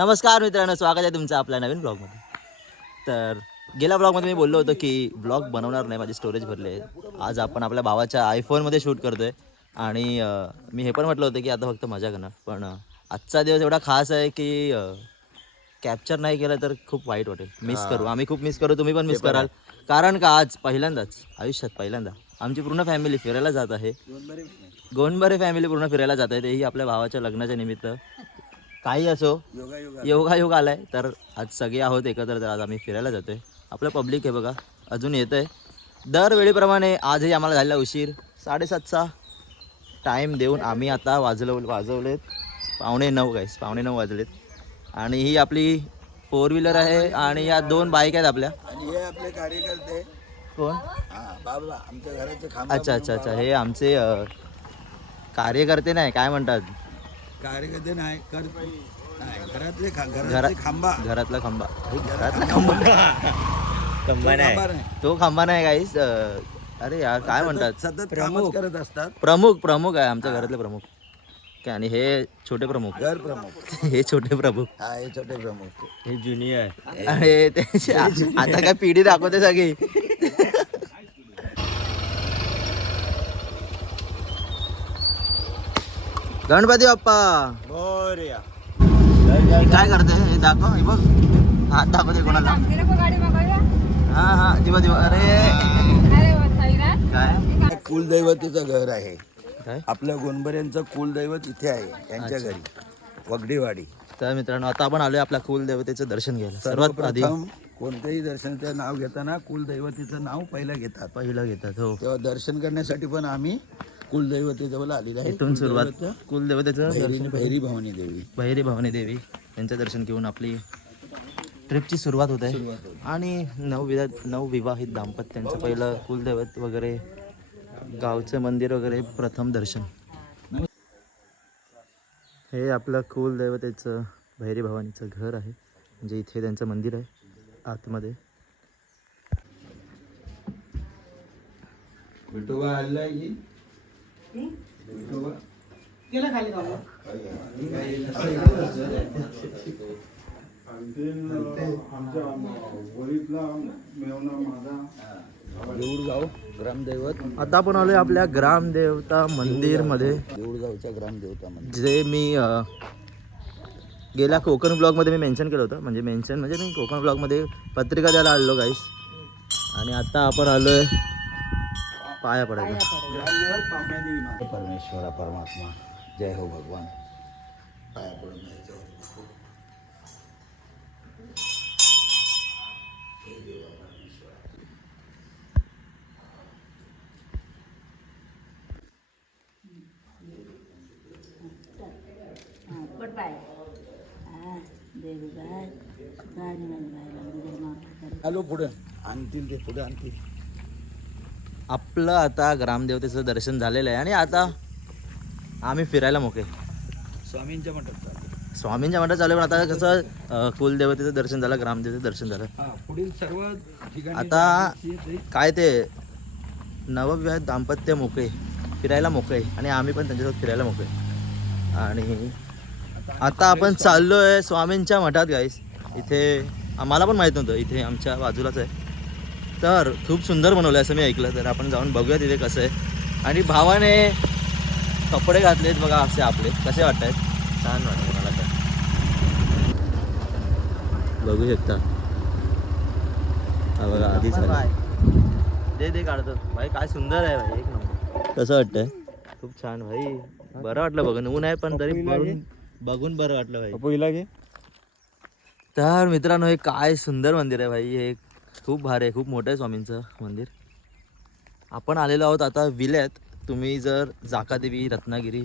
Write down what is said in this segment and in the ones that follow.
नमस्कार मित्रांनो, स्वागत आहे तुमचं आपल्या नवीन ब्लॉगमध्ये. तर गेल्या ब्लॉगमध्ये मी बोललो होतो की ब्लॉग बनवणार नाही, माझी स्टोरेज भरले आहे. आज आपण आपल्या भावाच्या आयफोनमध्ये शूट करतो आहे आणि मी हे पण म्हटलं होतं की आता फक्त मजा करणार. पण आजचा दिवस एवढा खास आहे की कॅप्चर नाही केलं तर खूप वाईट वाटेल. मिस करू, आम्ही खूप मिस करू, तुम्ही पण मिस कराल. कारण का आज पहिल्यांदाच आयुष्यात पहिल्यांदा आमची पूर्ण फॅमिली फिरायला जात आहे. गोंडबरे फॅमिली पूर्ण फिरायला जात आहे, तेही आपल्या भावाच्या लग्नाच्या निमित्त. काही असो, योगायोग आलाय तर आज सगळे आहोत एकत्र. तर आज आम्ही फिरायला जातोय. आपलं पब्लिक आहे बघा, अजून येत आहे. दरवेळीप्रमाणे आजही आम्हाला झालेला उशीर 7:30चा टाईम देऊन आम्ही आता वाजवलेत 8:45 गाईस, 8:45 वाजलेत. आणि ही आपली 4 व्हीलर आहे आणि या 2 बाईक आहेत आपल्या. आणि हे आपले कार्यकर्ते कोण? बाबा आमच्या घराचे खांबा. अच्छा, हे आमचे कार्यकर्ते नाही, काय म्हणतात, कार्यकर्ते नाही घरातला खांबा. घरातला खंबा. खंबा नाही, तो खंबा नाही गाईस. अरे यार काय म्हणतात, सतत कामच करत असतात. प्रमुख आहे आमच्या घरातले प्रमुख. काय आणि हे छोटे प्रमुख, घर प्रमुख. हे छोटे प्रमुख, हे छोटे प्रमुख, हे ज्युनियर. अरे ते आता काय पिढी दाखवते सगळी. गणपती बाप्पा बोरिया. काय करते हे दाखव, हे बघ हात दाखवते कोणाला. हा दिवा अरे काय कुलदैवतीचं घर आहे. काय आपल्या गोंडबऱ्यांचं कुलदैवत इथे आहे, त्यांच्या घरी वगडीवाडी. तर मित्रांनो, आता आपण आलोय आपल्या कुलदेवतेचं दर्शन घ्यायला. सर्वात आधी कोणत्याही दर्शनाचं नाव घेताना कुलदैवतीचं नाव पहिलं घेतात. हो. तेव्हा दर्शन करण्यासाठी पण आम्ही कुलदैवतेजवळ आलेलं आहे. इथून सुरुवात कुलदेवतेचं भैरी भवानी देवी. बहिरी भवानी देवी यांचं दर्शन घेऊन आपली ट्रिपची सुरुवात होत आहे. आणि नवविवाहित दाम्पत्यांचं पहिलं कुलदैवत वगैरे, गावचं मंदिर वगैरे प्रथम दर्शन. हे आपलं कुलदैवतेचं भैरी भवानीचं घर आहे, म्हणजे इथे त्यांचं मंदिर आहे आतमध्ये. विठोबा आलाय की विठोबा गेला खाली बाबा. देऊळगाव ग्रामदैवत. आता आपण आलोय आपल्या ग्रामदेवता मंदिर मध्ये. देऊळगावच्या ग्रामदेवता मंदिर जे मी गेल्या कोकण ब्लॉगमध्ये मी मेन्शन केलं होतं, म्हणजे मी कोकण ब्लॉगमध्ये पत्रिका द्यायला आलो गाईस. आणि आता आपण आलोय पाया पडायला. परमेश्वरा परमात्मा, जय हो भगवान. पाया पडून जायचं. हॅलो पुढे आणतील ते, पुढे आणतील. आपलं आता ग्रामदेवतेचं दर्शन झालेलं आहे आणि आता आम्ही फिरायला मोकळे. स्वामींच्या मठात चालू. स्वामींच्या मठात चालू. पण आता कसं कुलदेवतेचं दर्शन झालं, ग्रामदेवतेचं दर्शन झालं. पुढील सर्व ठिकाणी आता काय ते नवविवाहित दाम्पत्य मोकळे, फिरायला मोकळे आणि आम्ही पण त्यांच्यासोबत फिरायला मोकळे. आणि आता आपण चाललो आहे स्वामींच्या मठात गाईस. इथे आम्हाला पण माहीत नव्हतं, इथे आमच्या बाजूलाच आहे. तर खूप सुंदर बनवलं आहे असं मी ऐकलं. तर आपण जाऊन बघूया तिथे कसं आहे. आणि भावाने कपडे घातलेत बघा असे आपले, कसे वाटत आहेत? छान वाटतं मला तर, बघू शकता. हा बघा आधीच दे काढतो भाई. काय सुंदर आहे भाई, एक नंबर. कसं वाटतंय? खूप छान भाई, बरं वाटलं बघून. ऊन आहे पण तरी बघून बरं वाटलं भाई. तर मित्रांनो, हे काय सुंदर मंदिर आहे भाई. हे खूप भारी आहे, खूप मोठं आहे स्वामींचं मंदिर. आपण आलेलो आहोत आता विल्यात. तुम्ही जर जाकादेवी, रत्नागिरी,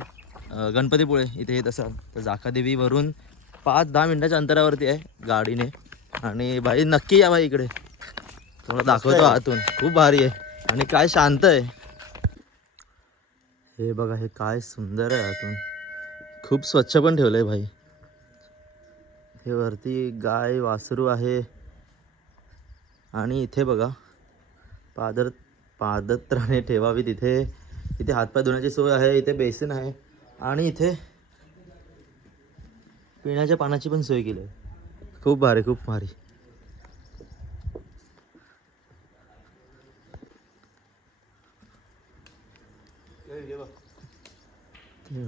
गणपतीपुळे इथे येत असाल तर जाकादेवीवरून 5-10 मिनिटाच्या अंतरावरती आहे गाडीने. आणि भाई नक्की या भाई इकडे, तुम्हाला दाखवतो आतून. खूप भारी आहे आणि काय शांत आहे. हे बघा, हे काय सुंदर आहे आतून. खूप स्वच्छ पण ठेवलं आहे भाई. हे वरती गाय वासरू आहे. आणि इथे बघा पादत्राणे ठेवावी तिथे. इथे हातपाय धुण्याची सोय आहे, इथे बेसिन आहे. आणि इथे पिण्याच्या पाण्याची पण सोय केली आहे. खूप भारी, खूप भारी.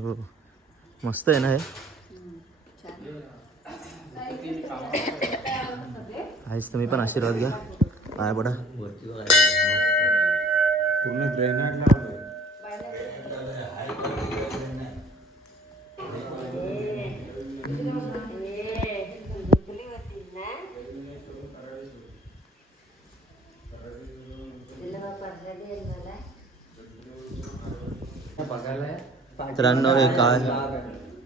हो, मस्त आहे ना हे. आईच तुम्ही पण आशीर्वाद घ्या. काय बडा पूर्ण ग्रेनाइट लावलंय. मित्रांनो हे काय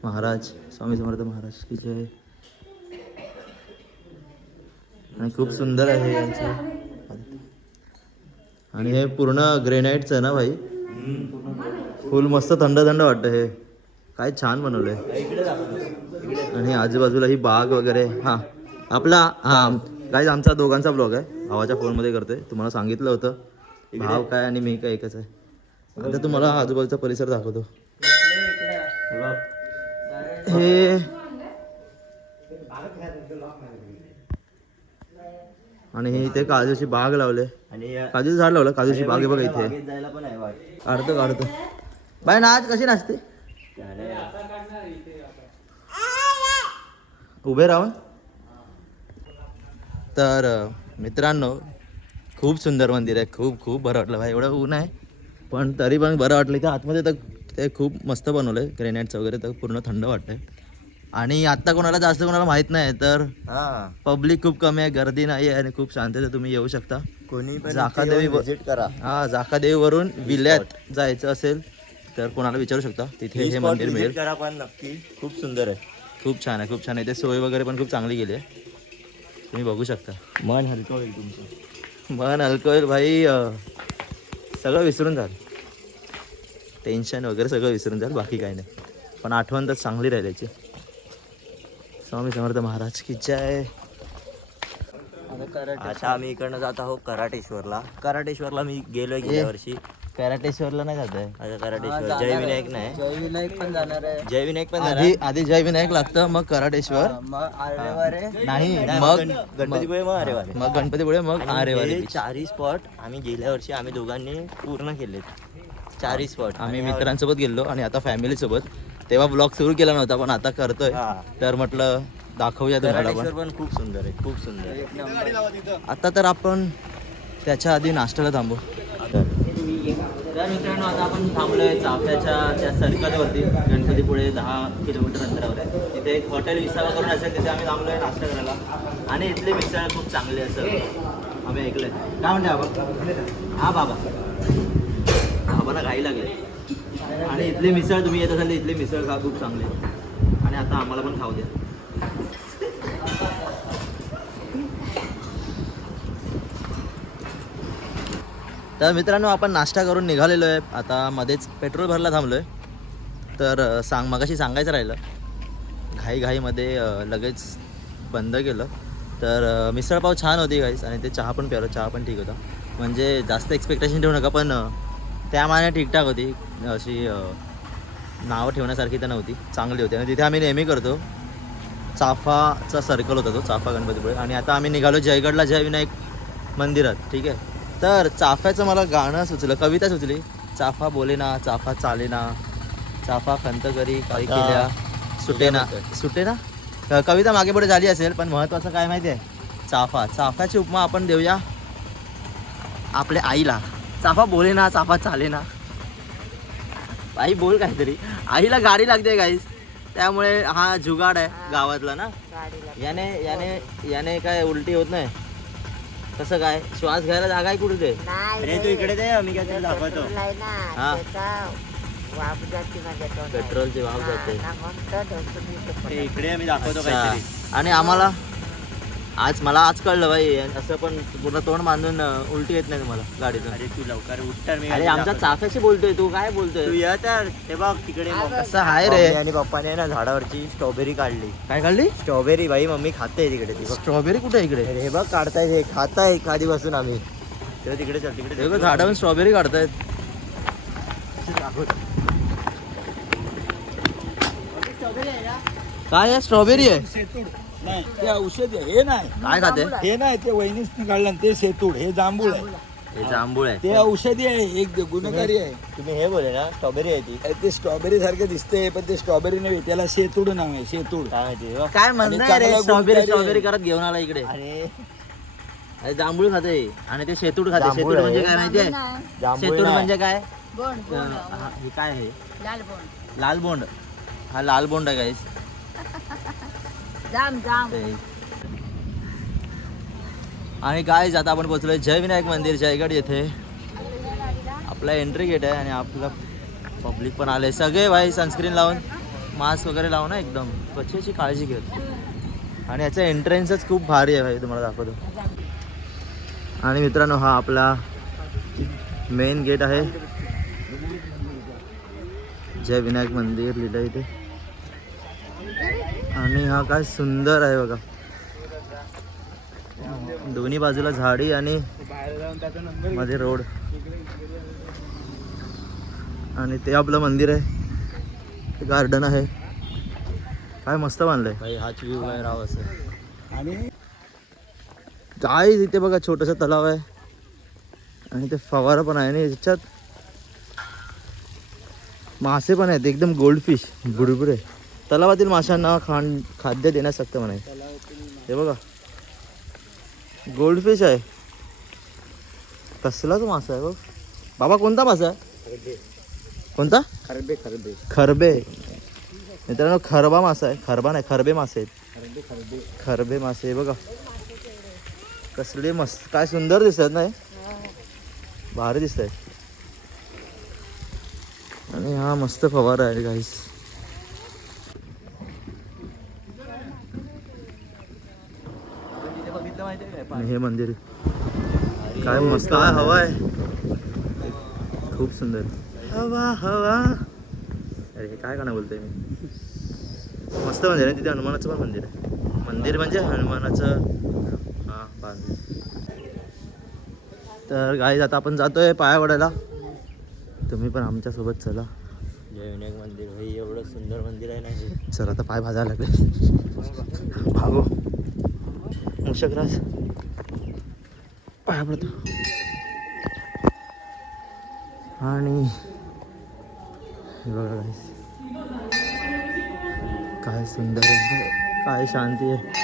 महाराज स्वामी समर्थ महाराज की जय. आणि खूप सुंदर आहे यांचं. आणि हे पूर्ण ग्रेनाइटचं आहे ना भाई. फुल मस्त थंड थंड वाटतं. हे काय छान बनवलंय. आणि आजूबाजूला ही बाग वगैरे. हा आपला काय आमचा दोघांचा ब्लॉग आहे. भावाच्या फोनमध्ये करतोय. तुम्हाला सांगितलं होतं भाव काय आणि मी काय एकच आहे. आता तुम्हाला आजूबाजूचा परिसर दाखवतो. हे आणि हे इथे काजूची बाग लावले. काजूचं झाड लावलं. काजूची बाग आहे बघा इथे. काढतो काढतो बाय. नाच कशी नाचते उभे राहून. तर मित्रांनो खूप सुंदर मंदिर आहे. खूप खूप बरं वाटलं भाई. एवढं ऊन आहे पण तरी पण बरं वाटलं. इथे आतमध्ये तर ते खूप मस्त बनवलं आहे ग्रेनाइटचं वगैरे. तर पूर्ण थंड वाटतंय. आणि आत्ता कोणाला जास्त कोणाला माहीत नाही तर पब्लिक खूप कमी आहे, गर्दी नाही आहे आणि खूप शांत आहे. तुम्ही येऊ शकता. कोणी पण जाकादेवी विजिट करा. जाकादेवीवरून विल्यात जायचं असेल तर कोणाला विचारू शकता. तिथे हे मंदिर मिळेल. करा पण नक्की. खूप सुंदर आहे. खूप छान आहे, खूप छान आहे. इथे सोय वगैरे पण खूप चांगली केली आहे. तुम्ही बघू शकता. मन हलकं होईल तुमचं. मन हलकं होईल भाई. सगळं विसरून जाल. टेन्शन वगैरे सगळं विसरून जाल. बाकी काही नाही पण आठवण तर चांगली राहिल्याची. स्वामी समर्थ महाराज की जय. आता आम्ही इकडनं जात आहोत कराटेश्वरला. कराटेश्वरला मी गेलोय गेल्या वर्षी. कराटेश्वरला नाही जात आहे. आता कराटेश्वर जय विनायक नाही. जय विनायक पण जाणार आहे. जय विनायक पण जाणार. आधी जय विनायक लागतं मग कराटेश्वर. मग आरेवारे नाही मग गणपतीपुळे मग अरेवारे. मग गणपतीपुळे मग आरेवारे. हे चारही स्पॉट आम्ही गेल्या वर्षी आम्ही दोघांनी पूर्ण केलेत. चारही स्पॉट आम्ही मित्रांसोबत गेलो आणि आता फॅमिली सोबत. तेव्हा ब्लॉग सुरू केला नव्हता पण आता करतोय. तर म्हटलं दाखवूया तुम्हाला कराटेश्वर पण खूप सुंदर आहे. खूप सुंदर आहे. आता तर आपण त्याच्या आधी नाश्त्याला थांबू. तर मित्रांनो आता आपण थांबलोय चाफ्याच्या त्या सर्कलवरती. गणपतीपुळे 10 किलोमीटर अंतरावर आहे. तिथे एक हॉटेल विसावा करून असेल तिथे आम्ही थांबलोय नाश्ता करायला. आणि इथले मिसळ खूप चांगले असेल आम्ही ऐकलंय. काय म्हणते बाबा? हा बाबा बाबांना घाई लागले. आणि इथले मिसळ तुम्ही येत असाल तर इथले मिसळ खा. खूप चांगले. आणि आता आम्हाला पण खाऊ द्या. तर मित्रांनो आपण नाश्ता करून निघालेलो आहे. आता मध्येच पेट्रोल भरला थांबलो आहे. तर मगाशी सांगायचं राहिलं. घाईमध्ये लगेच बंद केलं. तर मिसळपाव छान होती गाईस. आणि ते चहा पण प्यालो. चहा पण ठीक होता. म्हणजे जास्त एक्सपेक्टेशन ठेवू नका पण त्यामाने ठीकठाक होती. अशी नावं ठेवण्यासारखी तर नव्हती. चांगली होती. आणि तिथे आम्ही नेहमी करतो. चाफाचा सर्कल होता तो. चाफा गणपतीपुळे. आणि आता आम्ही निघालो जयगडला जय विनायक मंदिरात. ठीक आहे. तर चाफ्याचं मला गाणं सुचलं, कविता सुचली. चाफा बोलेना चाफा चालेना चाफा खंत करी काही केल्या सुटे ना. कविता मागे पुढे झाली असेल पण महत्त्वाचं काय माहिती आहे? चाफ्याची उपमा आपण देऊया आपल्या आईला. चाफा बोलेना चाफा चालेना. आई बोल काहीतरी. आईला गाडी लागते गाईस. त्यामुळे हा जुगाड आहे गावातला ना. याने काय उलटी होत नाही. कसं काय श्वास घ्यायला जागा आहे कुठे ते? अरे तू इकडे दे. आम्ही काय तरी दाखवतो. हा वाफ जाते माझ्या तोंडात. पेट्रोलची वाफ जाते. अरे इकडे आम्ही दाखवतो अच्छा. काहीतरी. आणि आम्हाला मला आज कळलं भाई. असं पण पूर्ण तोंड बांधून उलटी येत नाही तुम्हाला गाडीतून. अरे तू लवकर उठतर. मी अरे आमच्या चाफ्याशी बोलतोय तू. काय बोलतोय? तू ये तर. ते बघ तिकडे कसं आहे रे? मम्मी आणि पप्पाने ना झाडावरची स्ट्रॉबेरी काढली. काय काढली? स्ट्रॉबेरी बाई मम्मी खाते तिकडे. ती बघ स्ट्रॉबेरी कुठे आहे इकडे? हे बघ काढतायत. हे खाताय खाली बसून आम्ही. तेव्हा तिकडे चल. तिकडे झाडावरून स्ट्रॉबेरी काढतायत. काय आहे स्ट्रॉबेरी आहे सेतूड नाही ते औषधी आहे हे नाही काय खाते हे नाही ते वहिनीच काढलं ते सेतूड हे जांभूळ आहे हे जांभूळ आहे ते औषधी आहे एक गुणकारी आहे तुम्ही हे बोले ना स्ट्रॉबेरी आहे ती ते स्ट्रॉबेरी सारखं दिसते पण ते स्ट्रॉबेरी नाही त्याला सेतूड नाव आहे सेतूड काय माहिती काय आणि म्हणताय रे चांगला स्ट्रॉबेरी गुणकारी स्ट्रॉबेरी आहे. करत घेऊन आला इकडे अरे अरे जांभूळ खाते आणि ते शेतूड खाते जांभूळ शेतूड आहे. म्हणजे काय माहितीये जांभूळ शेतूड नाही. म्हणजे काय बोंड हे काय आहे लाल बोंड लाल बोंड हा लाल बोंड आहे गाईस जाम जाम ते. आणि गाईज आता आपण पोहोचलोय जय विनायक मंदिर जयगड येथे आपला एंट्री गेट आहे आणि आपलं पब्लिक पण आले सगळे भाई सनस्क्रीन लावून मास्क वगैरे लावून ना एकदम त्वचेची काळजी घेत आणि याचा एंट्रन्सच खूप भारी आहे भाई तुम्हाला दाखवतो आणि मित्रांनो हा आपला मेन गेट आहे जय विनायक मंदिर लिहिलं इथे आणि हा काय सुंदर आहे बघा दोन्ही बाजूला झाडी आणि मध्ये रोड आणि ते आपलं मंदिर आहे ते गार्डन आहे काय मस्त बांधलंय भाई हाच व्ह्यू आहे राव असं आणि काय तिथे बघा छोटंसं तलाव आहे आणि ते फवारा पण आहे आणि याच्यात मासे पण आहेत एकदम गोल्ड फिश बुडबुडे तलावातील माशांना खाद्य देण्यास सक्त म्हणाय हे बघा गोल्ड फिश आहे कसला तो मासा आहे बघ बाबा कोणता मासा आहे कोणता खरबे खरबे खरबे मित्रांनो खरबा मासा आहे खरबा नाही खरबे मासे आहेत खरबे मासे हे बघा कसले मस्त काय सुंदर दिसतात नाही भारी दिसत आहे आणि हा मस्त फवारा आहे गाईस आणि हे मंदिर काय मस्त काय हवा आहे खूप सुंदर हवा हवा अरे हे काय गाणं बोलतोय मी मस्त मंदिर आहे तिथे हनुमानाचं पण मंदिर आहे मंदिर म्हणजे हनुमानाचं हां बांधलं तर गाईज आता आपण जातोय पाया पडायला तुम्ही पण आमच्यासोबत चला जय विनायक मंदिर भाई एवढं सुंदर मंदिर आहे ना चल आता पाय भाजायला लागले भागो मुशकराज पाया पडतो आणि हे बघा गाईस काय सुंदर आहे काय शांती आहे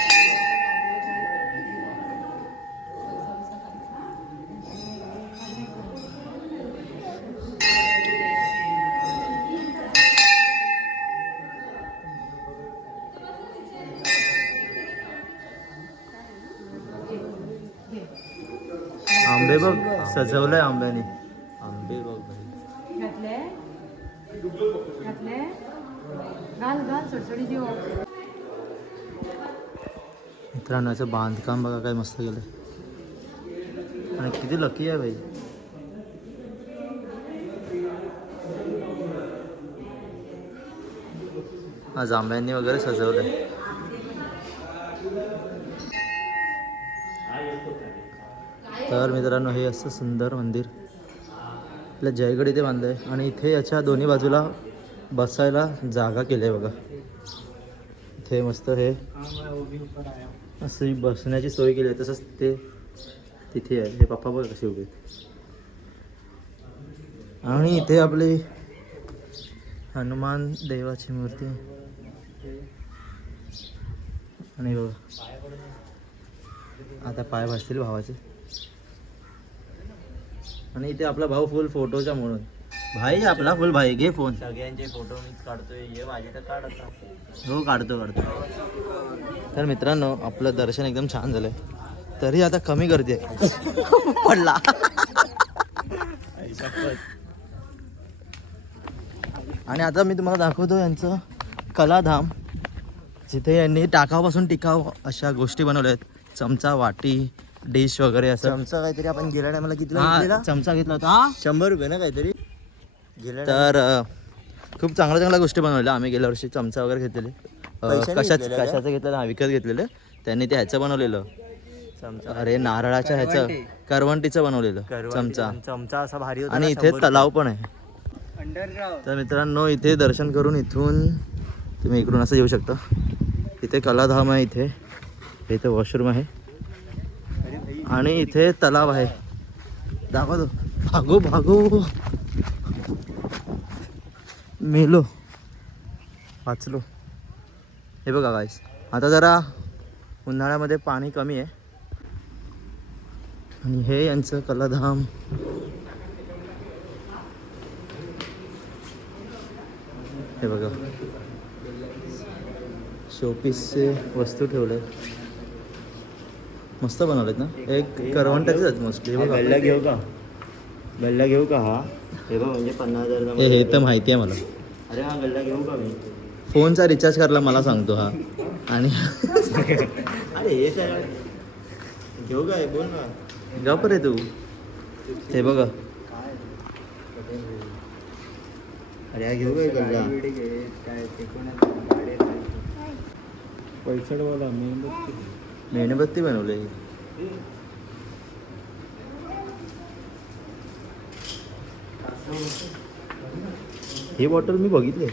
आंबे बघ सजवलंय आंब्याने आंबे बघ भाई घातले घातले घाल घाल सडसडी देऊ मित्रांनो याचं बांधकाम बघा काय मस्त केलं आणि किती लकी आहे भाई आज आंब्यांनी वगैरे सजवलंय तर मित्रांनो हे असं सुंदर मंदिर आपल्या जयगड इथे बांधलं आहे आणि इथे याच्या दोन्ही बाजूला बसायला जागा केली आहे बघा इथे मस्त हे अशी बसण्याची सोय केली आहे तसंच ते तिथे आहे हे पप्पा बघा कसे उभे आणि इथे आपली हनुमान देवाची मूर्ती आणि बघा आता पाय भासतील भावाचे आणि इथे आपला भाऊ फुल फोटोच्या म्हणून भाई आपला फुल भाई घे फोन सगळ्यांचे फोटो मीच काढतोय ये माझे तर काढत हो काढतो तर मित्रांनो आपलं दर्शन एकदम छान झालंय तरी आता कमी गर्दी आहे पडला आणि आता मी तुम्हाला दाखवतो यांचं कलाधाम जिथे यांनी टाकावापासून टिकाव अशा गोष्टी बनवल्या आहेत चमचा वाटी डिश वगैरे असं चमचा काहीतरी आपण गेल्या टायमाला कितीला हा घेतलेला चमचा घेतला होता हा 100 रुपये ना काहीतरी गेल्या तर खूप चांगल्या गोष्टी बनवल्या आम्ही गेल्या वर्षी चमचा वगैरे घेतलेले पैशाने घेतलेलं का? कशाचं घेतलेलं हा विकत घेतलेलं त्यांनी ते ह्याचं बनवलेलं चमचा अरे नारळाच्या ह्याचं करवंटीचं बनवलेलं चमचा चमचा असा भारी होता आणि ना, इथे 100 तलाव पण आहे अंडरग्राउंड तर मित्रांनो इथे दर्शन करून इथून तुम्ही इकडून असं येऊ शकता. इथे कलाधाम आहे, इथे वॉशरूम आहे आणि इथे तलाव आहे. दाखवतो. भागो भागो, मेलो, वाचलो. हे बघा गाईस, आता जरा उन्हाळ्यामध्ये पाणी कमी आहे. आणि हे यांचं कलाधाम. हे बघा शोपीसचे वस्तू ठेवले, मस्त बनवलेत ना. एक करवंटाचेच आहेत मोस्टली. गल्ला घेऊ का? गल्ला घेऊ का? हा हे बघ, म्हणजे 50,000. हे तर माहिती आहे मला. अरे हा गल्ला घेऊ का मी? फोनचा रिचार्ज करायला मला सांगतो हा. आणि अरे हे सर घेऊ का? बोल ना. गप रे तू. हे बघा, अरे हा घेऊ का गल्ला? पैसडवाला मेणबत्ती बनवले. ही बॉटल मी बघितली.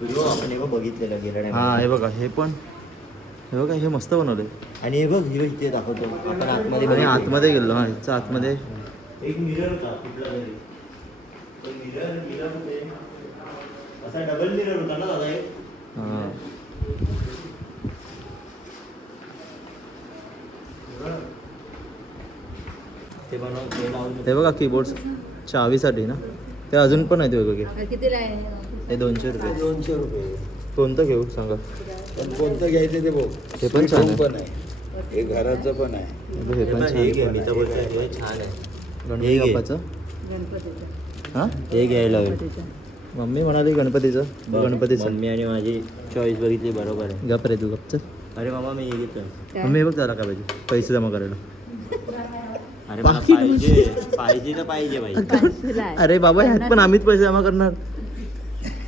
ब्रो आपण हे बघ बघितलेलं गेलं हा हे बघा, हे पण हे बघा, हे मस्त बनवले. आणि हे बघ हे इथे दाखवतो आपण आतमध्ये आणि आतमध्ये गेलो. हा ह्याच्या आतमध्ये एक मिरर होता कुठला तरी. एक मिरर होते, असा डबल मिरर होता ना दादा एक. हा. ते बनव ते लावून हे बघा कीबोर्ड चावीसाठी ना. ते अजून पण आहेत वेगवेगळे. कितीला आहे? हे 200 रुपये. 200 रुपये. कोणतं घेऊ सांगा. पण कोणतं घ्यायचं ते बघ. हे पण छान आहे. पण आहे, हे घराचं पण आहे. हे पण छान हे घे, आहे. मी तर बोलतोय हे छान आहे. गणपती बाप्पाचं. गणपतीचं. हा हे घ्यायला हवे. मम्मी म्हणाली गणपतीचं. गणपतीचं. मम्मी आणि माझी चॉईस बघितली बरोबर आहे. गप रे तू, गपच. अरे मामा मी हे घेतोय. मम्मी हे बघ त्याला काय पाहिजे, पैसे जमा करायला. अरे मला पाहिजे पाहिजे तर पाहिजे भाई. पाचशेला आहे. अरे बाबा ह्यात पण आम्हीच पैसे जमा करणार.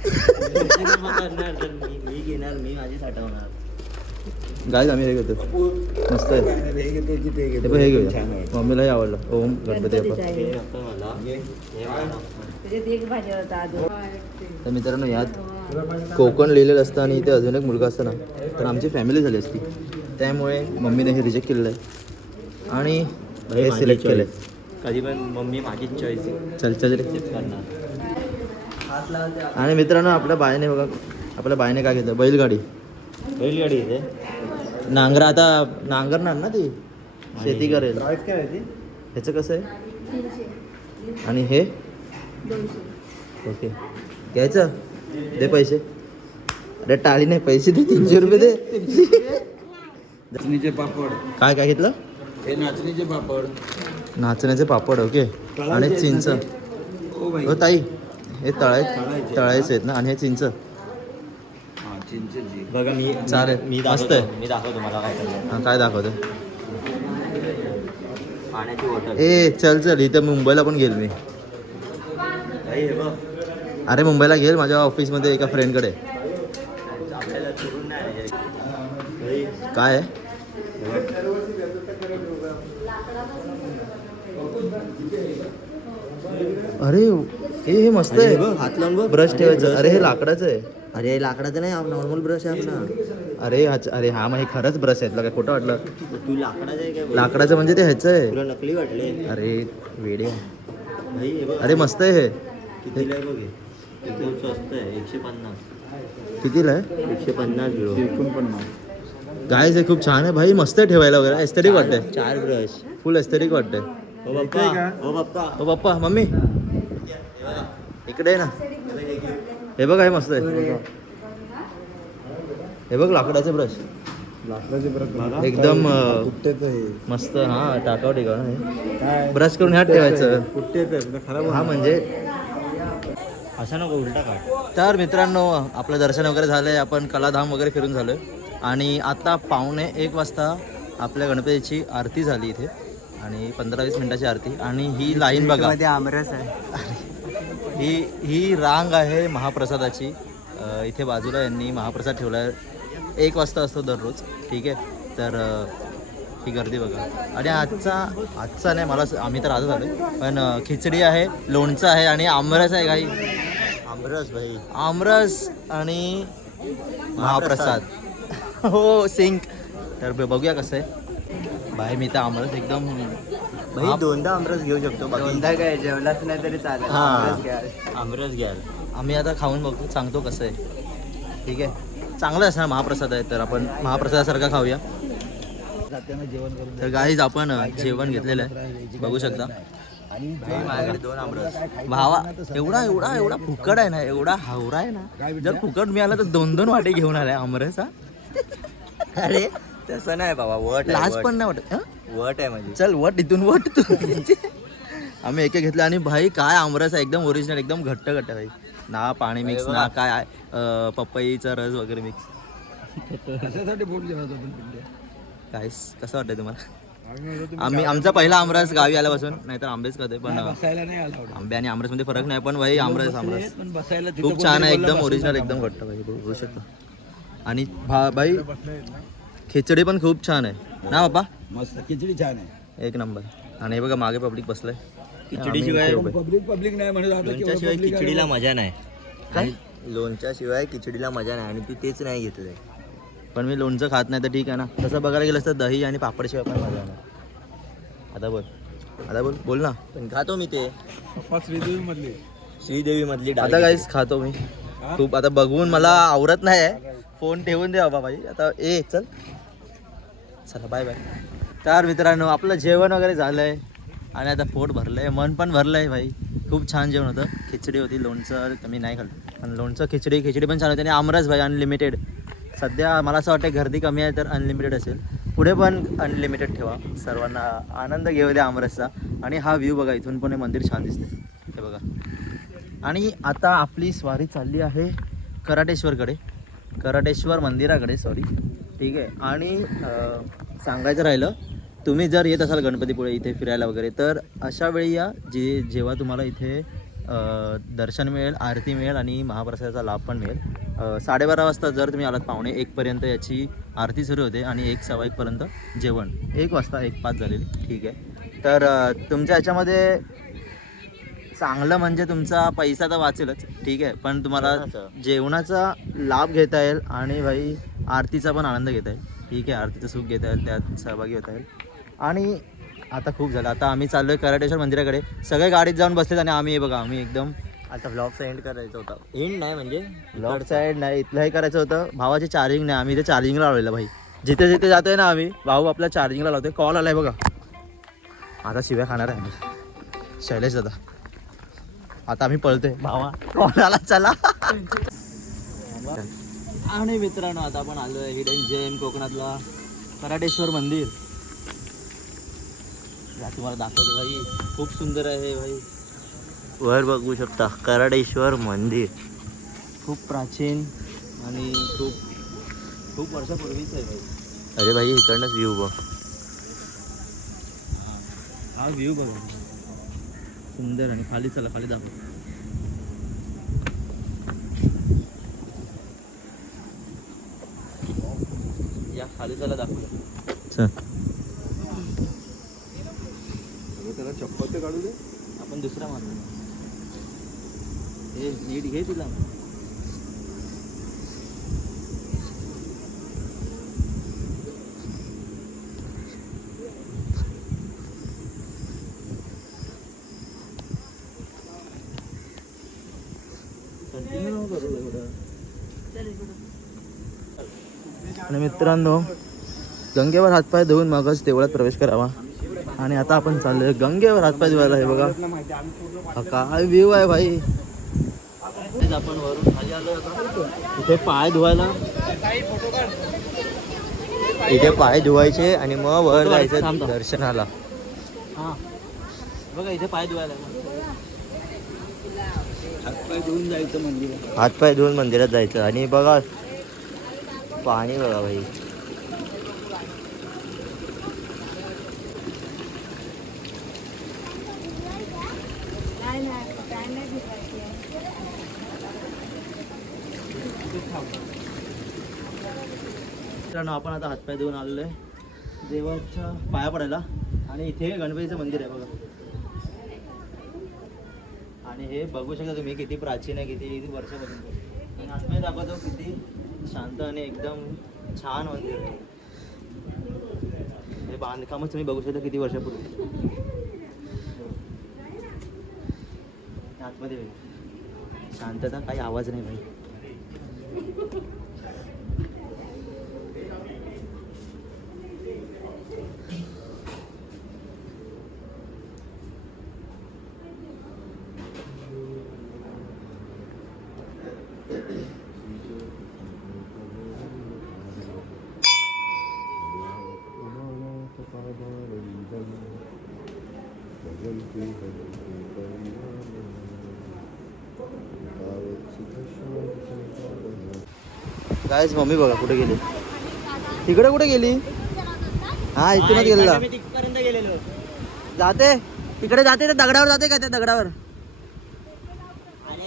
पैसे जमा करणार तर मी घेणार, मी माझी साठवणार. गाईज आम्ही हे घेतो, मस्त आहे. हे घेतो की ते हे घेतो. पण हे घेऊया. छान आहे. मम्मीला हे आवडलं. ओम गणपती गणपतीचं बाप्पा. आहे. हे नको मला. हे मला नको. त्याच्यात एक भाजी होता आधी. तर मित्रांनो यात कोकण लिहिलेलं असतं आणि इथे अजून एक मुलगा असतं ना, तर आमची फॅमिली झाली असती. त्यामुळे मम्मीने हे रिजेक्ट केलेलं आहे आणि हे सिलेक्ट केलं आहे. कधी पण मम्मी माझीच चॉईस चल रे. करणार. आणि मित्रांनो आपल्या बायने बघा, आपल्या बायने काय घेतलं, बैलगाडी. बैलगाडी इथे नांगर. आता नांगरणार ना ती, शेती करेल. प्राईस काय होती? ह्याचं कसं आहे आणि हे 200. ओके घ्यायचं. दे पैसे. अरे टाळी नाही, पैसे दे. 300 रुपये दे. नाचणीचे पापड. काय काय घेतलं? हे नाचणीचे पापड. नाचण्याचे पापड. ओके. आणि चिंच. O by. हो ताई, हे तळायचे आहेत ना. आणि हे चिंच. हा चिंचेची. बघा मी चालेल. मी मस्त दाखवतो आहे. मी दाखवतो मला काय करायचं. हा, काय दाखवतं? पाण्याची बॉटल. ए चल इथं मुंबईला पण गेलो मी. भाई हे बघ अरे मुंबईला गेल माझ्या ऑफिसमध्ये एका फ्रेंडकडे. आपल्याला चुरून नाही आले. भाई काय आहे? अरे हे मस्त आहे. हात लावून बघ. ब्रश ठेवायचं. अरे हे लाकडाचं आहे. अरे लाकडाचं नाही, नॉर्मल ब्रश आहे आपला. अरे हा मग हे खरंच ब्रश आहे. तुला काय खोटं वाटलं? तू लाकडाचं आहे काय बोल? लाकडाचं म्हणजे ते ह्याचं आहे. तुला नकली वाटले? अरे वेडे. भाई हे बघ अरे मस्त आहे हे. कितीला आहे बघ हे. एकदम स्वस्त आहे. 150. कितीला आहे? 150 ब्रो. 49. गायज हे खूप छान आहे भाई. मस्त आहे ठेवायला वगैरे. एस्थेटिक वाटतंय. 4 ब्रश. फुल एस्थेटिक वाटतंय. ओ बाप्पा ओ बाप्पा. ओ पप्पा मम्मी इकडे आहे ना. हे बघ हे मस्त आहे. हे बघ लाकडाचे ब्रश. लाकडाचे प्रकार एकदम कुठेच आहे मस्त. हा टाकाव टिकाव ना हे. काय ब्रश करून ह्यात ठेवायचं. कुठेच आहे खराब हा म्हणजे. असा नको उलटा काढ. तर मित्रांनो आपलं दर्शन वगैरे झालंय. आपण कलाधाम वगैरे फिरून झालोय आणि आता 1:45 वाजता आपल्या गणपतीची आरती झाली इथे. आणि 15-20 मिनिटाची आरती. आणि ही लाईन बघा. आमरस आहे. ही रांग आहे महाप्रसादाची. इथे बाजूला यांनी महाप्रसाद ठेवला आहे. 1 वाजता असतो दररोज. ठीक आहे. तर ही गर्दी बघा. आणि आजचा नाही मला, आम्ही तर आजच आलो. पण खिचडी आहे, लोणचं आहे आणि आमरस आहे. काही आमरस भाई. आमरस आणि महाप्रसाद हो सिंक. तर बघूया कसं आहे बाई. मी तर आमरस एकदम भाई दोनदा आमरस घेऊ शकतो. दोनदा काय जेवलाच नाही तरी चालेल. हा. आमरस घ्या. आमरस घ्याल. आम्ही आता खाऊन बघतो, सांगतो कसं आहे. ठीक आहे, चांगलं असणार महाप्रसाद आहे तर आपण महाप्रसादासारखा खाऊया. जाताना जेवण करून तर गाईज आपण जेवण घेतलेलं आहे, बघू शकता. आणि माझ्याकडे 2 आमरस. भावा एवढा एवढा एवढा फुकट आहे ना, एवढा हावरा आहे ना. जर फुकट मिळाला तर 2-2 वाटे घेऊन आलाय आमरस. हा अरे तसं नाही बाबा. वट लाज पण नाही वाटत. हं? वट आहे म्हणजे. चल वट इथून वट तू. आम्ही एक घेतलं आणि भाई काय आमरस आहे, एकदम ओरिजिनल, एकदम घट्ट घट्ट भाई. ना पाणी मिक्स ना काय पपईचा रस वगैरे मिक्स. कशासाठी बोट जेवत होतो? काय कसं वाटतंय तुम्हाला? आम्ही आमचा पहिला आमरस गावी आल्यापासून, नाहीतर आंबेच करते पण बसायला नाही आला आंबे आणि आमरस मध्ये फरक नाही. पण भाई आमरस आमरस पण बसायला तिथं खूप छान आहे, एकदम ओरिजिनल, एकदम घट्ट भाई. बघू शकता. आणि भाई खिचडी पण खूप छान आहे ना बाबा, मस्त खिचडी छान आहे. एक नंबर. आणि हे बघा मागे पब्लिक बसलंय. खिचडीशिवाय पब्लिक नाही म्हणत आता केवळ लोणच्याशिवाय public आहे. खिचडीला मजा नाही. काय? लोणच्याशिवाय खिचडीला मजा नाही आणि तू तेच नाही घेतलंय. पण मी लोणचं खात नाही तर ठीक आहे ना. तसं बघायला गेलं तर दही आणि पापडशिवाय पण मजा नाही. आता बोल बोल ना. पण खातो मी ते. पप्पा श्रीदेवी मधली. श्रीदेवी मधली डाळ. आता काहीच खातो मी खूप. आता बघून मला आवरत नाही आहे. फोन ठेवून दे बाबा भाई. आता चल चला बाय बाय. तर मित्रांनो आपलं जेवण वगैरे झालंय आणि आता पोट भरलंय, मन पण भरलंय भाई. खूप छान जेवण होतं. खिचडी होती, लोणचं तर मी नाही खाल्लं पण लोणचं खिचडी पण छान होती. आणि आमरस भाई अनलिमिटेड. सध्या मला असं वाटतं गर्दी कमी आहे तर अनलिमिटेड असेल, पुढे पण अनलिमिटेड ठेवा. सर्वांना आनंद घेऊ द्या आमरसचा. आणि हा व्ह्यू बघा, इथून पण हे मंदिर छान दिसते हे बघा. आणि आता आपली स्वारी चालली आहे कराटेश्वर मंदिराकडे, सॉरी. ठीक आहे. आणि सांगायचं राहिलं, तुम्ही जर येत असाल गणपतीपुळे इथे फिरायला वगैरे तर अशा वेळी या जेव्हा तुम्हाला इथे दर्शन मिळेल, आरती मिळेल आणि महाप्रसादाचा लाभ पण मिळेल. 12:30 वाजता जर तुम्ही आलात, 1:45 याची आरती सुरू होते आणि 1-1:15 जेवण. 1 वाजता 1:05 झालेली. ठीक आहे. तर तुमच्या ह्याच्यामध्ये चांगलं म्हणजे तुमचा पैसा तर वाचेलच, ठीक आहे, पण तुम्हाला जेवणाचा लाभ घेता येईल आणि भाई आरतीचा पण आनंद घेता येईल. ठीक आहे, आरतीचं सुख घेता येईल, त्यात सहभागी होता येईल. आणि आता खूप झालं, आता आम्ही चाललो आहे कराटेश्वर मंदिराकडे. सगळे गाडीत जाऊन बसलेत आणि आम्ही बघा, आम्ही एकदम आता व्लॉगचा एंड करायचा होता. एंड नाही म्हणजे ब्लॉक साईड नाही, इथलं हे करायचं होतं. भावाची चार्जिंग नाही, आम्ही इथे चार्जिंगला लावलेलं भाई. जिथे जिथे जातोय ना आम्ही, भाऊ आपल्या चार्जिंगला लावतोय. कॉल आलाय बघा, आता शिव्या खाणार आहे आम्ही. शैलेश दादा, आता आम्ही पळतोय. भावा कॉल आला, चला. आणि मित्रांनो आता आपण आलो आहे हिडन जेम कोकणातला कराटेश्वर मंदिर. या तुम्हाला दाखवतो भाई, खूप सुंदर आहे भाई. वर बघू शकता कराटेश्वर मंदिर. खूप प्राचीन आणि खूप खूप वर्षापूर्वीच आहे भाई. अरे भाई इकडनंच व्ह्यू बघ. हा व्ह्यू बघा, सुंदर. आणि खाली चला, खाली दाखव. या खाली चला दाखवलं. त्याला चप्पल ते काढू दे. आपण दुसरा मारतो. हे नीट घे तिला. कंटिन्यू करू एवढं. आणि मित्रांनो, गंगेवर हातपाय धुवून मगच देवळात प्रवेश करावा. आणि आता आपण चाललोय गंगेवर हातपाय धुवायला. हे बघा, हा काय व्ह्यू आहे भाई. आपण वरून खाली आलो इथे पाय धुवायला. इथे पाय धुवायचे आणि मग वर जायचं दर्शनाला. हा बघा, इथे पाय धुवायला. हातपाय धुवून जायचं मंदिरात. हातपाय धुवून मंदिरात जायचं. आणि बघा पाणी बघा भाई. मित्रांनो आपण आता हातपाय धुवून आलेलो आहे देवाच्या पाया पडायला. आणि इथे गणपतीचं मंदिर आहे बघा. आणि हे बघू शकता तुम्ही किती प्राचीन आहे, किती वर्षापासून. आणि आतमध्ये दाखवतो किती शांत आणि एकदम छान मंदिर आहे. हे बांधकामच तुम्ही बघू शकता किती वर्षापूर्वी. आतमध्ये शांतता, काही आवाज नाही भाई. गाईस मम्मी बघा कुठे गेली. तिकडे कुठे गेली? हा इथूनच गेलेला. मी तिथपर्यंत गेलेलो. जाते तिकडे, जाते त्या दगडावर, जाते का त्या दगडावर? अरे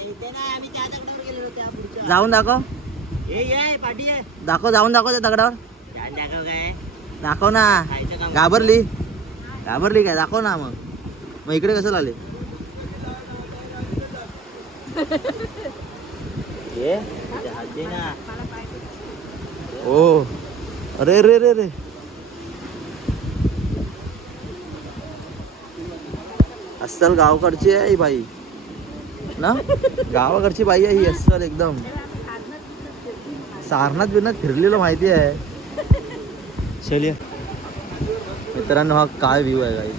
इथे नाही, आम्ही त्या दगडावर गेलेलो त्या पुढच्या. जाऊन दाखव, हे ये पाठी आहे. दाखव, जाऊन दाखव त्या दगडावर. छान दाखव काय दाखव ना. खायचं काम. घाबरली घाबरली काय? दाखव ना. मग इकडे कसं आले? ये हात दे ना. ओ अरे रे रे रे. अस्सल गावकडची आहे ही बाई ना, गावाकडची बाई आहे ही अस्सल एकदम. सारनाथ बिरनाथ फिरलेलं माहिती आहे. चलिए मित्रांनो, हा काय व्ह्यू आहे गाईस.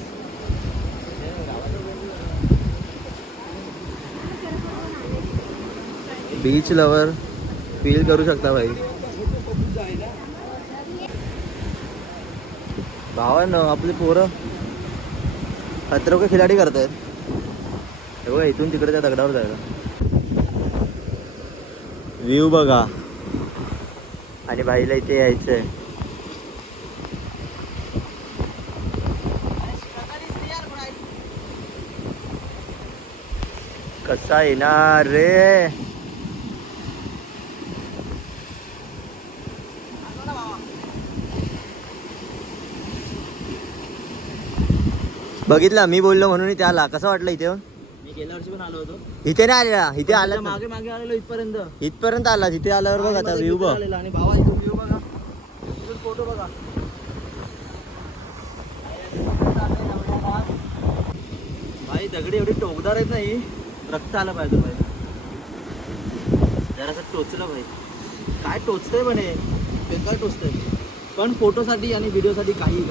बीच लवर फील करू शकता भाई. भावांनो आपली पोरं खतरो के खिलाडी करतायत. हे बघा इथून तिकडे त्या दगडावर जायला. व्ह्यू बघा. आणि बाईला इथे यायचंय. कसा येणार रे? बघितला मी बोललो म्हणून त्याला कसं वाटलं इथे येऊन? मी गेल्या वर्षी पण आलो होतो. इथे नाही आलेला, इथे आला मागे मागे आलेलो इथपर्यंत. इथपर्यंत आला. तिथे आल्यावर बघ आता व्ह्यू बघ. आणि भावा इथून व्ह्यू बघा, इथून फोटो बघा. भाई दगडी एवढी टोकदार आहेत नाही, रक्त आलं पाहिजे भाई. जरासं टोचलं भाई. काय टोचतंय पण हे बेकार टोचतंय. पण फोटोसाठी आणि व्हिडिओसाठी काही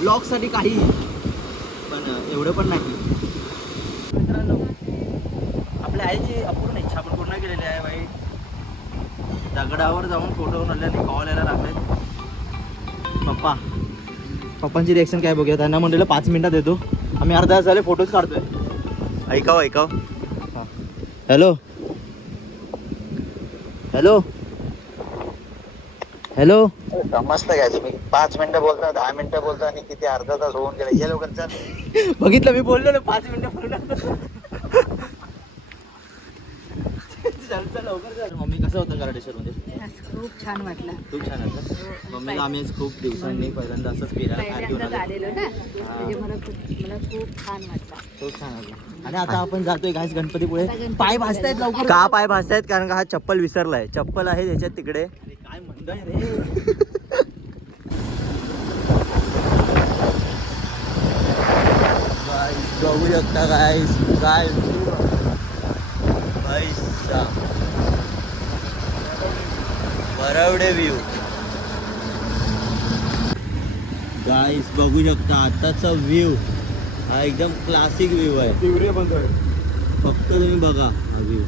ब्लॉगसाठी काही, पण एवढं पण नाही. मित्रांनो आपल्या आईची अपूर्ण इच्छा आपण पूर्ण केलेली आहे भाई. दगडावर जाऊन फोटो आणल्याने कॉल यायला लागले. पप्पांची रिॲक्शन काय बघूया. त्यांना म्हणलेलं 5 मिनिटात येतो. आम्ही अर्धा तास झाले फोटोज काढतोय. ऐकाव हां. Hello hello hello. समजतं काय तुम्ही? 5 मिनिटं बोलता, 10 मिनिटं बोलता आणि किती अर्धा तास होऊन गेला. या लोकांचा बघितलं मी बोललो ना 5 मिनिटं बोललो. लवकर. मम्मी कसं होतं कराडेश्वर मध्ये? खूप छान वाटलं. खूप छान होतं. मम्मीला आम्ही खूप दिवसांनी पहिल्यांदा असंच पहिल्यांदाच आलेलो ना, म्हणजे मला खूप छान वाटलं. खूप छान होतं. आणि आता आपण जातोय गाईस गणपतीपुळे. पाय भाजतायत लवकर. का पाय भाजतायत? कारण का हा चप्पल विसरलाय. चप्पल आहे त्याच्यात तिकडे. काय म्हणतोय रे? बघू शकता गाईस काय बरवडे व्ह्यू गाईस बघू शकता. आताचा व्ह्यू हा एकदम क्लासिक व्ह्यू आहे. फक्त तुम्ही बघा हा व्ह्यू. हा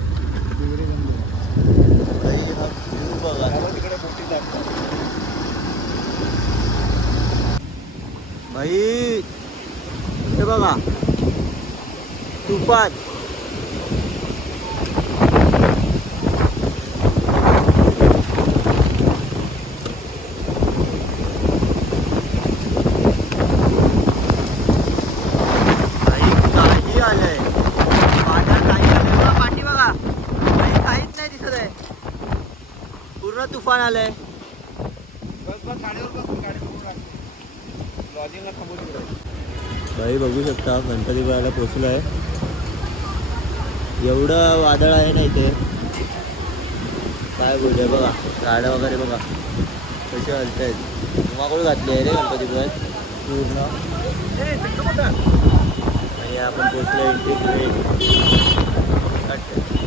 व्ह्यू बघा. भाई हे बघा तुफान. तुफान आलंय. भाई बघू शकता गणपतीपुळ्याला पोचलो आहे. एवढं वादळ आहे ना इथे, काय बोलतोय बघा, गाड्या वगैरे बघा कशा हलत आहेत. धुमाकूळ घातली आहे रे गणपतीपुळ्यात पूर्ण. आणि आपण पोचलो एंट्री गेट.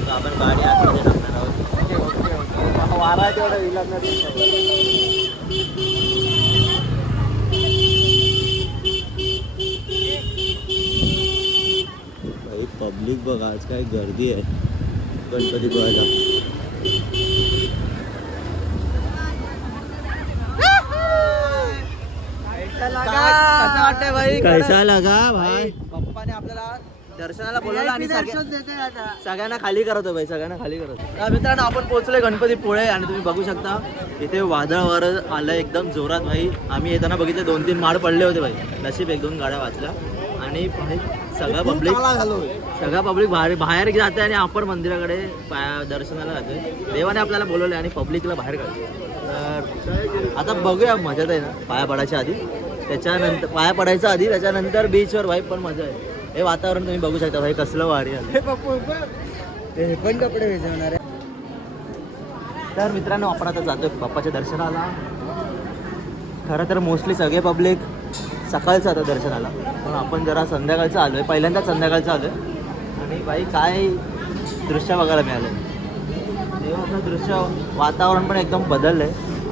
आपण गाडी आतमध्ये टाकणार आहोत. वारा तेवढा विलागणार भाई. पब्लिक बघा आज काय गर्दी आहे गणपतीपुळ्याला. कसं वाटतंय भाई? कैसा लगा भाई? पप्पाने आपल्याला दर्शनाला बोलवलं आणि सगळ्यांना खाली करतो भाई, सगळ्यांना खाली करतो. मित्रांनो आपण पोहोचलोय गणपतीपुळे आणि तुम्ही बघू शकता इथे वादळ वर आलं एकदम जोरात भाई. आम्ही येताना बघितले 2-3 माड पडले होते भाई. नशीब 1-2 गाड्या वाचल्या. आणि भाई सगळा पब्लिक बाहेर जाते आणि आपण मंदिराकडे दर्शनाला जातोय. देवाने आपल्याला बोलवले आणि पब्लिकला बाहेर काढतो. तर आता बघूया, मजा आहे ना पाया पडायच्या आधी, त्याच्यानंतर पाया पडायच्या आधी त्याच्यानंतर बीचवर भाई पण मजा आहे. हे वातावरण तुम्ही बघू शकता भाई कसलं भारी आहे. हे पण कपडे भिजवणार आहे. तर मित्रांनो आपण आता जातोय बाप्पाच्या दर्शनाला. खरं तर मोस्टली सगळे पब्लिक सकाळचं आता दर्शनाला, पण आपण जरा संध्याकाळचं आलोय, पहिल्यांदाच संध्याकाळचं आलोय. आणि भाई काय दृश्य बघायला मिळालं. देवाचं दृश्य, वातावरण पण एकदम बदललंय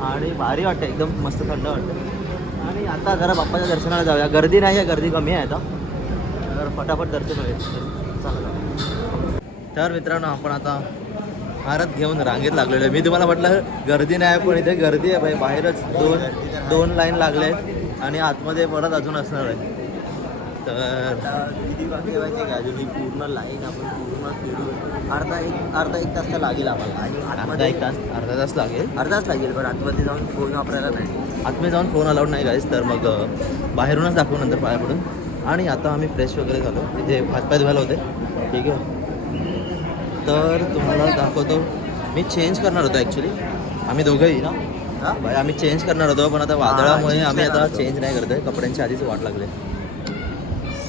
आणि भारी वाटतं, एकदम मस्त थंड वाटतं. आणि आता जरा बाप्पाच्या दर्शनाला जाऊया. गर्दी नाही आहे, गर्दी कमी आहे आता, तर फटाफट दर्शन होईल. चला जाऊ. तर मित्रांनो आपण आता हारत घेऊन रांगेत लागलेलो आहे. मी तुम्हाला म्हटलं गर्दी नाही आहे, पण इथे गर्दी आहे भाई. बाहेरच दोन लाईन लागले आहेत आणि आतमध्ये परत अजून असणार आहे. तर किती बाकी माहिती का, अजून ही पूर्ण लाईन आपण पूर्ण फिरून अर्धा एक तास तर लागेल आम्हाला. आणि अर्धा तास लागेल पण आतमध्ये जाऊन फोन वापरायला नाही. आतमध्ये जाऊन फोन अलाउड नाही गाईस. तर मग बाहेरूनच दाखवू नंतर पाया पडून. आणि आता आम्ही फ्रेश वगैरे झालो, तिथे हातपाय धुवायला होते. ठीक आहे, तर तुम्हाला दाखवतो. मी चेंज करणार होतो ॲक्च्युली, आम्ही दोघंही ना भाई आम्ही चेंज करणार होतो, पण आता वादळामुळे आम्ही आता चेंज नाही करतोय. कपड्यांची आधीच वाट लागले.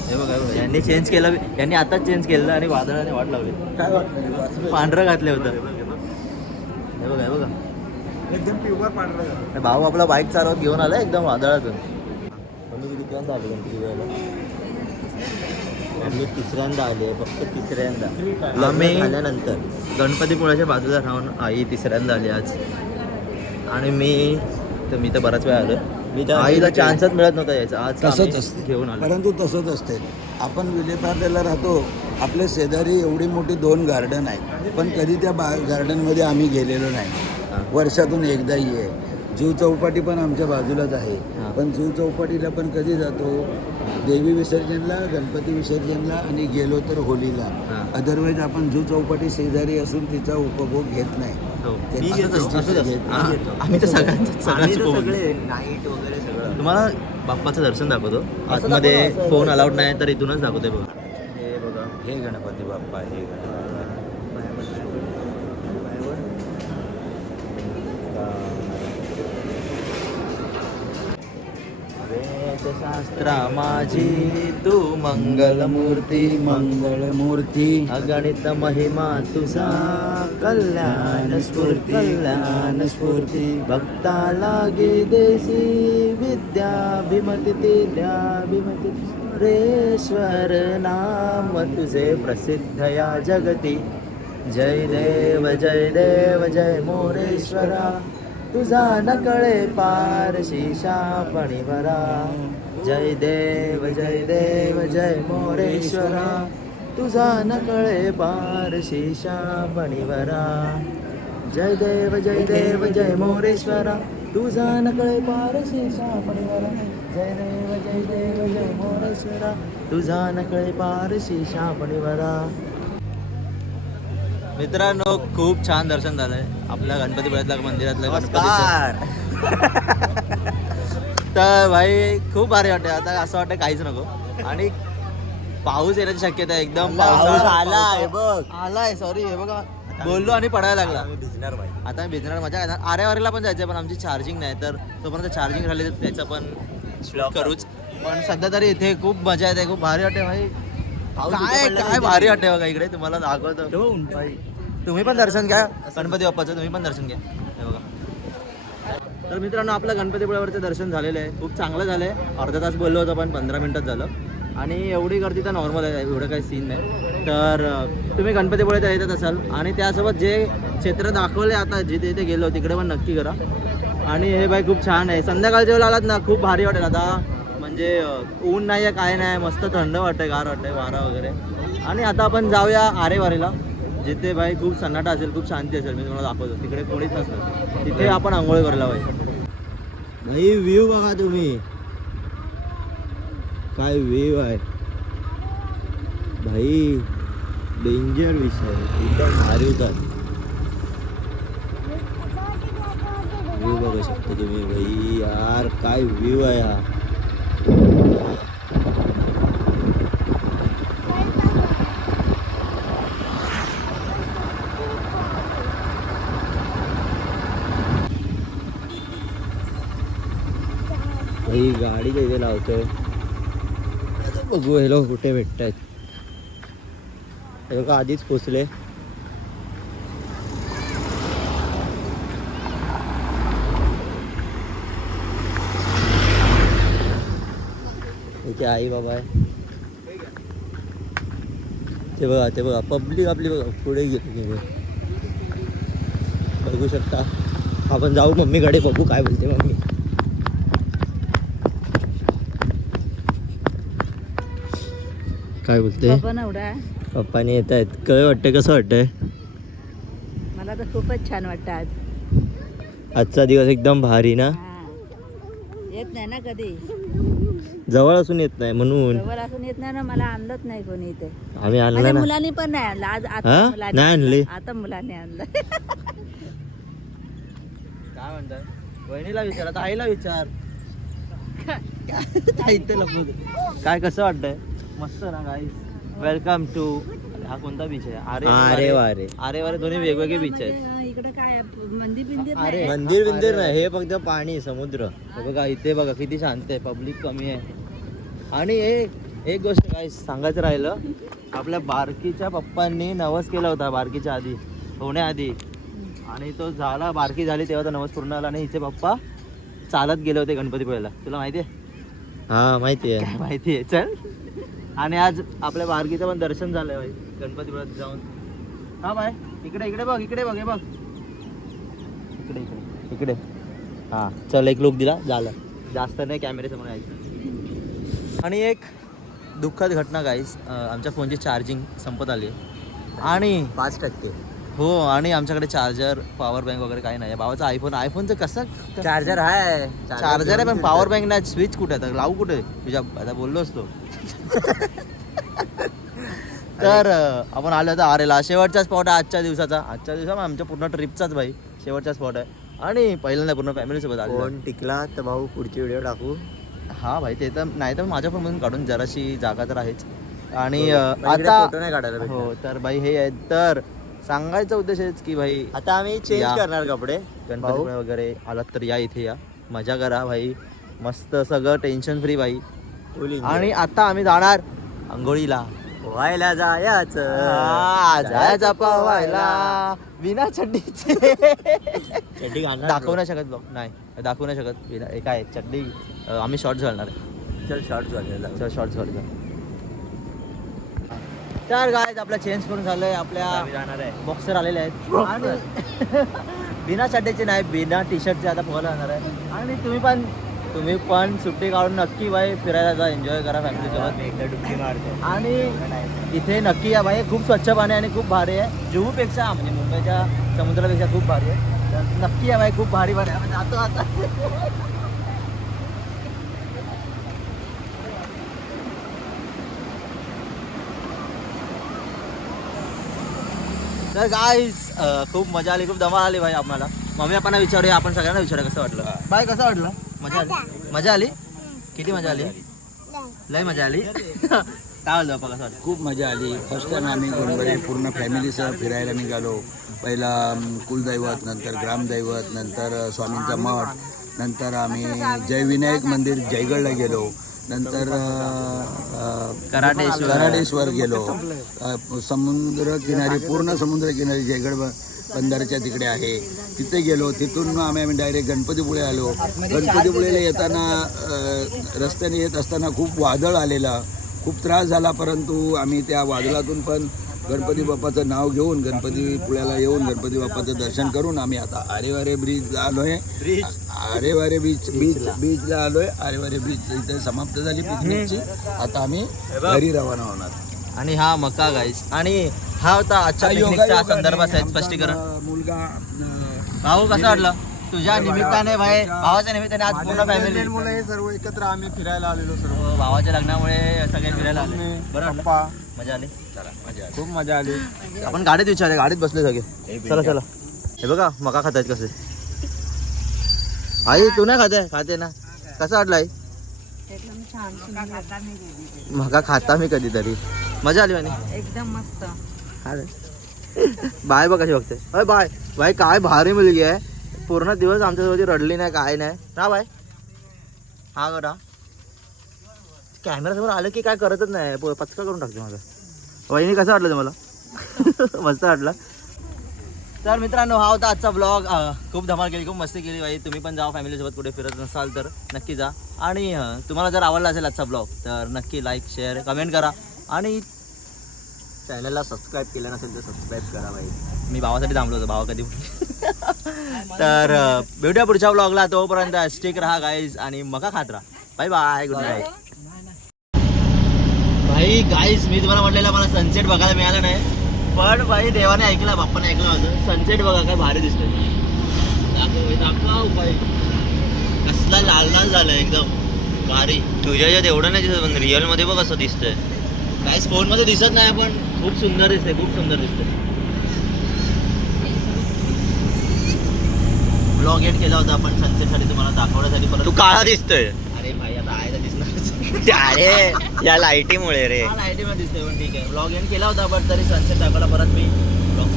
हे बघा यांनी चेंज केलं, यांनी आताच चेंज केलं आणि वादळाने वाट लावली. काय वाटतं? पांढरं घातलं होतं. हे बघा, हे बघा एकदम प्युअर पांढरं. भाऊ आपला बाईक चालवत घेऊन आला एकदम वादळातून. मी किती आले गणपती वेळेला? मी तिसऱ्यांदा आले, फक्त तिसऱ्यांदा. आम्ही आल्यानंतर गणपतीपुळ्याच्या बाजूला राहून आई तिसऱ्यांदा आली आज. आणि मी तर बराच वेळा आलो. आईला चान्सच मिळत नव्हता यायचा. आज तसंच असते घेऊन आलो. परंतु तसंच असते. आपण विलेपार्लेला राहतो, आपल्या शेजारी एवढी मोठी 2 गार्डन आहेत, पण कधी त्या गार्डनमध्ये आम्ही गेलेलो नाही. वर्षातून एकदा ये. जू चौपाटी पण आमच्या बाजूलाच आहे, पण जू चौपाटीला पण कधी जातो? देवी विसर्जनला, गणपती विसर्जनला आणि गेलो तर होलीला. अदरवाईज आपण जू चौपाटी शेजारी असून तिचा उपभोग घेत नाही. आम्ही तर सगळे नाईट वगैरे सगळं. तुम्हाला बाप्पाचं दर्शन दाखवतो. आतमध्ये फोन अलाउड नाही, तर इथूनच दाखवते बघा. हे बघा, हे गणपती बाप्पा, हे शास्त्रा माझी तू मंगलमूर्ती, मंगळमूर्ती, अगणित महिमा तुझा, कल्याण स्फूर्ती, भक्ताला गे देसी विद्या भीमती रेश्वर नाम तुझे प्रसिद्ध या जगती. जय देव जय देव जय मोरेश्वरा, तुझा नकळे पार शीशा पणिवरा. जय देव जय मोरेश्वरा, तुझा नकळे पार शीशा पणिवरा. जय देव जय मोरेश्वरा, तुझा नकळे पार शीशा पणिवरा. जय देव जय मोरेश्वरा, तुझा नकळे पार शीशा पणिवरा. मित्रांनो खूप छान दर्शन झालंय आपल्या गणपतीपुळ्यातल्या मंदिरातलं गणपतीचं. तर भाई खूप भारी वाटते. आता असं वाटतं काहीच नको. आणि पाऊस येण्याची शक्यता आहे एकदम. आलाय सॉरी, हे बघा बोललो आणि पडायला लागला. भिजणार भाई. आता मी भिजणार. मजा येणार. आरेवारीला पण जायचं, पण आमची चार्जिंग नाही, तर तोपर्यंत चार्जिंग राहिली तर त्याचं पण करूच. पण सध्या तरी इथे खूप मजा येते, खूप भारी वाटते भाई. काय भारी वाटते बघा. इकडे तुम्हाला दाखवतो भाई. तुम्ही पण दर्शन घ्या गणपती बाप्पाचं, तुम्ही पण दर्शन घ्या. हे बघा. तर मित्रांनो आपलं गणपतीपुळ्यावरचं दर्शन झालेलं आहे, खूप चांगलं झालं आहे. अर्धा तास बोललो होतो पण 15 मिनिटात झालं. आणि एवढी गर्दी तर नॉर्मल आहे, एवढं काही सीन नाही. तर तुम्ही गणपतीपुळ्यात येतच असाल आणि त्यासोबत जे क्षेत्र दाखवले आता जिथे इथे गेलो तिकडे पण नक्की करा. आणि हे बाई खूप छान आहे, संध्याकाळच्या वेळेला आलात ना खूप भारी वाटेल. आता म्हणजे ऊन नाही आहे काय नाही, मस्त थंड वाटतंय, गार वाटतंय, वारा वगैरे. आणि आता आपण जाऊया आरेवारीला, जिथे भाई खूप सन्नाटा असेल, खूप शांती असेल. मी तुम्हाला दाखवतो, तिकडे कोणीच नसतं, तिथे आपण आंघोळ करायला पाहिजे. भाई व्ह्यू बघा तुम्ही, काय व्ह्यू आहे भाई, डेंजर विषय एकदम भारी होतात. व्ह्यू बघू शकता तुम्ही भाई, यार काय व्ह्यू आहे हा. भाई गाडी इथे लावतोय, बघू हे लोक कुठे भेटत आहेत. हे लोक आधीच पोचले. इथे आई बाबा आहे, ते बघा, ते बघा पब्लिक आपली बघा पुढे गेली, बघू शकता. आपण जाऊ मम्मीकडे, बघू काय बोलते मम्मी. काय बोलते पप्पाने येत आहेत, काय वाटतंय, कसं वाटतंय? मला तर खूपच छान वाटतं आज. आजचा दिवस एकदम भारी ना. येत नाही ना कधी, जवळ असून येत नाही म्हणून. जवळ असून येत नाही ना, मला आणलंच नाही कोणी इथे. आम्ही आणलं माझ्या ना, मुलांनी पण नाही आणलं आज. हा? आता मुलांनी नाही आणले? आता मुलांनी आणलं. काय म्हणताय? वहिनीला विचार, आता आईला विचार. काय कसं वाटतंय? मस्त ना गाईस. वेलकम टू, हा कोणता बीच आहे? आरे वारे. आरे वारे दोन्ही वेगवेगळे बीच आहेत. इकडे काय मंदिर बिंदिर अरे मंदिर बिंदिर नाही, हे फक्त पाणी, समुद्र. हे बघा इथे बघा किती शांत आहे, पब्लिक कमी आहे. आणि एक गोष्ट काय सांगायचं राहिलं, आपल्या बारकीच्या पप्पांनी नवस केला होता बारकीच्या आधी, होण्याआधी. आणि तो झाला, बारकी झाली तेव्हा तो नवस पूर्ण आला. आणि हिचे पप्पा चालत गेले होते गणपतीपुळ्याला, तुला माहिती आहे? हा माहिती आहे. काय माहिती आहे, चल. आणि आज आपल्या बारकीचं पण दर्शन झालंय भाई गणपतीपुळ्यात जाऊन. हा बाय, इकडे इकडे बघ, इकडे बघ, हे बघ, इकडे इकडे इकडे. हा चल, एक लुक दिला, झालं, जास्त नाही कॅमेऱ्यासमोर यायचं. आणि एक दुःखद घटना गाईस, आमच्या फोनची चार्जिंग संपत आली आणि 5%. हो, आणि आमच्याकडे चार्जर, पॉवर बँक वगैरे काही नाही. भावाचा आयफोनचं कसं चार्जर आहे, चार्जर आहे पण पॉवर बँक नाही. स्विच कुठे आहे, लावू कुठे तुझ्या, आता बोललो असतो. तर आपण आलो होतो आरेला, शेवटचा स्पॉट आहे आजच्या दिवसाचा. आजच्या दिवसा आमच्या पूर्ण ट्रिपचाच भाई शेवटचा स्पॉट आहे. आणि पहिल्यांदा पूर्ण फॅमिलीसोबत आलो. फोन टिकला तर भाऊ पुढची व्हिडिओ टाकू. हा भाई, ते तर नाही तर माझ्या फोनमधून काढून, जराशी जागा तर आहेच. आणि आता फोटो नाही काढायला. हो, तर भाई हे आहे. तर सांगायचा उद्देश आहेच की भाई आता आम्ही चेंज करणार कपडे, गणपती वगैरे आलात तर या, इथे या, मजा करा भाई, मस्त सगळं टेन्शन फ्री भाई. आणि आता आम्ही जाणार आंघोळीला, पोहायला जायचं पोहायला बिना चड्डीचे. चड्डी दाखवू नाही शकत, नाही दाखवू नाही शकत बिना, काय चड्डी. आम्ही शॉर्ट्स घालणार आहे. चल शॉर्ट्स घालूया, चल शॉर्ट्स घालूया. तर गाईज आपला चेंज करून झालंय, आपल्या जाणार आहे बॉक्सर आलेले आहेत. आणि बिना चड्डीचे नाही, बिना टी शर्टचे आता पोहायला जाणार आहे. आणि तुम्ही पण सुट्टी काढून नक्की बाई फिरायला जा, एन्जॉय करा फॅमिलीसोबत. एकदा डुबकी मारतो. आणि इथे नक्की या बाई, खूप स्वच्छ पाणी आणि खूप भारी आहे. जुहूपेक्षा म्हणजे मुंबईच्या समुद्रापेक्षा खूप भारी आहे. तर नक्की या बाई, खूप भारी पाणी आहे. जातो आता. तर गाईज खूप मजा आली, खूप धमाल आली भाई आम्हाला. मम्मी आपण विचारूया, आपण सगळ्यांना विचारूया कसं वाटलं. बाय कसं वाटलं? मजा आली, मजा आली. किती मजा आली? लय मजा आली. काय बोलतो बाप्पा, कसं वाटलं? खूप मजा आली. फर्स्ट टाइम आम्ही गणपती पूर्ण फॅमिलीसह फिरायला निघालो. पहिला कुलदैवत, नंतर ग्रामदैवत, नंतर स्वामींचा मठ, नंतर आम्ही जयविनायक मंदिर जयगडला गेलो. नंतर कराडेश्वर गेलो. समुद्र किनारी, पूर्ण समुद्र किनारी जयगड बंदरच्या तिकडे आहे, तिथे गेलो. तिथून आम्ही डायरेक्ट गणपतीपुळे आलो. गणपतीपुळेला येताना रस्त्याने येत असताना खूप वादळ आलेला, खूप त्रास झाला, परंतु आम्ही त्या वादळातून पण गणपती बाप्पाचं नाव घेऊन गणपतीपुळ्याला येऊन गणपती बाप्पाचं दर्शन करून आम्ही आता आरेवारे ब्रिजला आलोय. आरेवारे बीचला आलोय. आरेवारे बीच इथे समाप्त झाली पिकनिकची. आता आम्ही घरी रवाना होणार. आणि हा मका गाईस. आणि हा होता आजच्या पिकनिकच्या संदर्भात स्पष्टीकरण. मुलगा भाऊ कसं वाटलं तुझ्या निमित्ताने भाई, भावाच्या निमित्ताने आज पूर्ण फॅमिली मुलं हे सर्व एकत्र आम्ही फिरायला आलेलो सर्व. भावाच्या लग्नामुळे सगळे फिरायला आले. बरं वाटलं? मजा आली. खूप मजा आली. आपण गाडीत विचारले, गाडीत बसले सगळे. चला चला. हे बघा मका खात आहेत कसे. आई तू नाही खाते ना. कसं वाटलं आई? एकदम छान सुंदर. मका खाता मी कधीतरी. मजा आली म्हणे. एकदम मस्त. बाय बघ कशी बघते. अरे बाय बाय, काय भारी मुलगी आहे. पूर्ण दिवस आमच्यासोबत रडली नाही, काय नाही ना बाय. हा करा कॅमेरा समोर आलं की काय करतच नाही, पचका करून टाकते माझा. वहिनी कसं वाटलं तुम्हाला? मस्त वाटलं. तर मित्रांनो हा होता आजचा ब्लॉग. खूप धमाल केली, खूप मस्ती केली भाई. तुम्ही पण जावा फॅमिलीसोबत कुठे फिरत नसाल तर नक्की जा. आणि तुम्हाला जर आवडला असेल आजचा ब्लॉग तर नक्की लाईक शेअर कमेंट करा. आणि चॅनलला सबस्क्राईब केलं नसेल तर सबस्क्राईब करा भाई. मी भावासाठी थांबलो होतो, भावा कधी तर भेटूया पुढच्या ब्लॉगला. तोपर्यंत स्टिक राहा गाईज आणि मका खात राहा. Bye bye, good night. भाई गाईज मी तुम्हाला म्हटलेलं मला सनसेट बघायला मिळालं नाही, पण भाई देवाने ऐकला, बाप्पाने ऐकलं माझं. सनसेट बघा काय भारी दिसतोय. दाखव भाई, कसला लाल लाल झालंय एकदम भारी. तुझ्या याच्यात एवढं नाही दिसत, पण रिअल मध्ये बघ असं दिसतंय. काहीच फोन मध्ये दिसत नाही, पण खूप सुंदर दिसतंय, खूप सुंदर दिसतंय. ब्लॉग एड केला होता आपण सनसेट साठी तुम्हाला दाखवण्यासाठी. परत तू काळा दिसतोय. अरे भाई आता आहे तर दिसणार. अरे या लाईटीमुळे रे. लाईटीमध्ये दिसतोय, पण ठीक आहे. ब्लॉग एंड केला होता, पण तरी सनसेट दाखवला. परत मी ब्लॉग